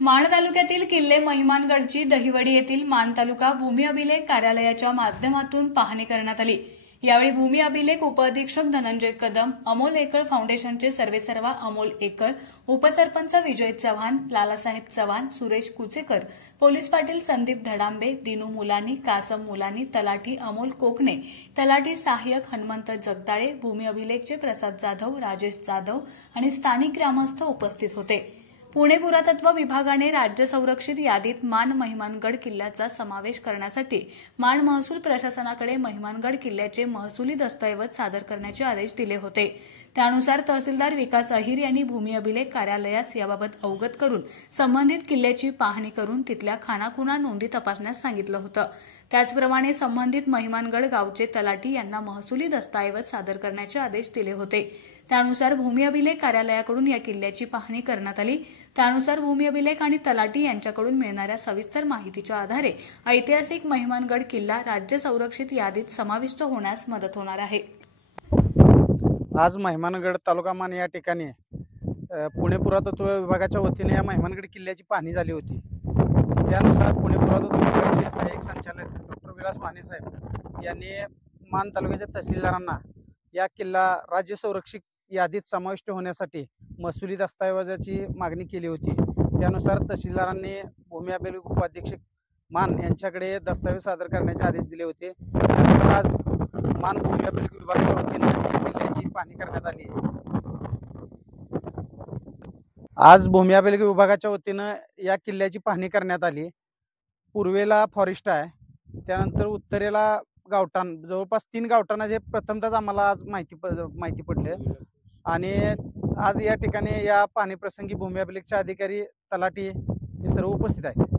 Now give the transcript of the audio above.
माण तालुक्यातील किल्ले महिमानगडची दहिवडी येथील माण तालुका भूमी अभिलेख कार्यालयाच्या माध्यमातून पाहणी करण्यात आली। यावेळी भूमी अभिलेख उपअधीक्षक धनंजय कदम, अमोल एकळ फाउंडेशनचे सर्वेसर्वा अमोल एकळ, उपसरपंच विजय चव्हाण, लालासाहेब चव्हाण, सुरेश कुचेकर, पोलीस पाटील संदीप धडांबे, दिनू मुलानी, कासम मुलानी, तलाठी अमोल कोकणे, तलाठी सहाय्यक हनुमंत जगदाळे, भूमी अभिलेखचे प्रसाद जाधव, राजेश जाधव आणि स्थानिक ग्रामस्थ उपस्थित होते। पुणे पुरातत्व विभागाने राज्य संरक्षित यादीत माण महिमानगड किल्ल्याचा समावेश करण्यासाठी माण महसूल प्रशासनाकडे महिमानगड किल्ल्याचे महसुली दस्तऐवज सादर करण्याचे आदेश दिले होते। त्यानुसार तहसीलदार विकास अहिर यांनी भूमी अभिलेख कार्यालयास याबाबत अवगत करून संबंधित किल्ल्याची पाहणी करून तिथल्या खानाखुणा नोंदी तपासण्यास सांगितलं होतं। त्याचप्रमाणे संबंधित महिमानगड गावचे तलाठी यांना महसुली दस्तऐवज सादर करण्याचे आदेश दिले होते। त्यानुसार भूमी अभिलेख कार्यालयाकडून या किल्ल्याची पाहणी करण्यात आली। त्यानुसार भूमी अभिलेख आणि तलाठी यांच्याकडून मिळणाऱ्या सविस्तर माहितीच्या आधारे ऐतिहासिक महिमानगड किल्ला राज्य संरक्षित यादीत समाविष्ट होण्यास मदत होणार आहे। आज महिमानगड तालुका मान या ठिकाणी पुणे पुरातत्व विभागाच्या वतीने या महिमानगड किल्ल्याची पाहणी झाली होती। त्यानुसार पुणे पुरातत्व विभागाचे सहाय्यक संचालक डॉक्टर विलास माने साहेब यांनी मान तालुक्याच्या तहसीलदारांना या किल्ला राज्य संरक्षित यादीत समाविष्ट होण्यासाठी महसुली दस्तऐवजाची मागणी केली होती। त्यानुसार तहसीलदारांनी भूमी अभिलेख उपाधीक्षक मान यांच्याकडे दस्तऐवज सादर करण्याचे आदेश दिले होते। त्यानुसार आज मान भूमी अभिलेख विभागाच्या वतीने या किल्ल्याची पाहणी करण्यात आली। आज भूमी अभिलेख विभागाच्या वतीने या किल्ल्याची पाहणी करण्यात आली। पूर्वेला फॉरेस्ट आहे, त्यानंतर उत्तरेला गावठाण, जवळपास 3 गावठाणाचे प्रथमतःच आम्हाला आज माहिती पडले आणि आज या ठिकाणी या पाहणी प्रसंगी भूमी अभिलेखचे अधिकारी, तलाठी हे सर्व उपस्थित आहेत।